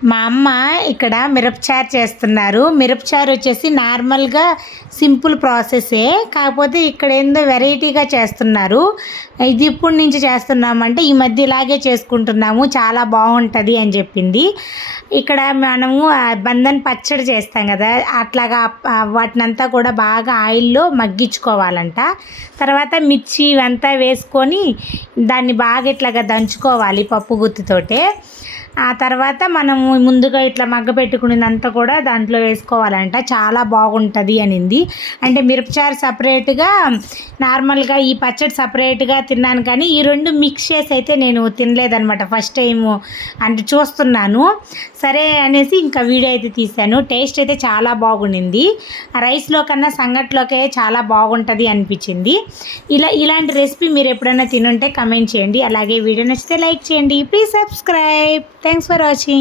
మా అమ్మ ఇక్కడ మిరపచారు చేస్తున్నారు. మిరపచారు వచ్చేసి నార్మల్‌గా సింపుల్ ప్రాసెసే. కాకపోతే ఇక్కడ ఏందో వెరైటీగా చేస్తున్నారు. ఇది ఇప్పటి నుంచి చేస్తున్నామంటే ఈ మధ్య ఇలాగే చేసుకుంటున్నాము. చాలా బావుంటది అని చెప్పింది. ఇక్కడ మనము బంధన్ పచ్చడి చేస్తాం కదా! అట్లాగా వాటినంతా కూడా బాగా ఆయిల్‌లో మగ్గించుకోవాలంట. తర్వాత మిర్చి ఇవంతా వేసుకొని దాన్ని బాగా ఇట్లాగా దంచుకోవాలి పప్పు గుత్తితోటే. ఆ తర్వాత మనము ముందుగా ఇట్లా మగ్గపెట్టుకునేదంతా కూడా దాంట్లో వేసుకోవాలంట. చాలా బాగుంటుంది అనింది. అంటే మిరపచారు సపరేట్‌గా, నార్మల్‌గా ఈ పచ్చడి సపరేట్‌గా తిన్నాను కానీ ఈ 2 మిక్స్ చేసి అయితే నేను తినలేదనమాట. ఫస్ట్ టైము అంటే చూస్తున్నాను. సరే అనేసి ఇంకా వీడియో అయితే తీశాను. టేస్ట్ అయితే చాలా బాగుండింది. రైస్‌లో కన్నా సంగట్లోకే చాలా బాగుంటుంది అనిపించింది. ఇలాంటి రెసిపీ మీరు ఎప్పుడైనా తినుంటే కమెంట్ చేయండి. అలాగే వీడియో నచ్చితే లైక్ చేయండి. Please subscribe. Thanks for watching.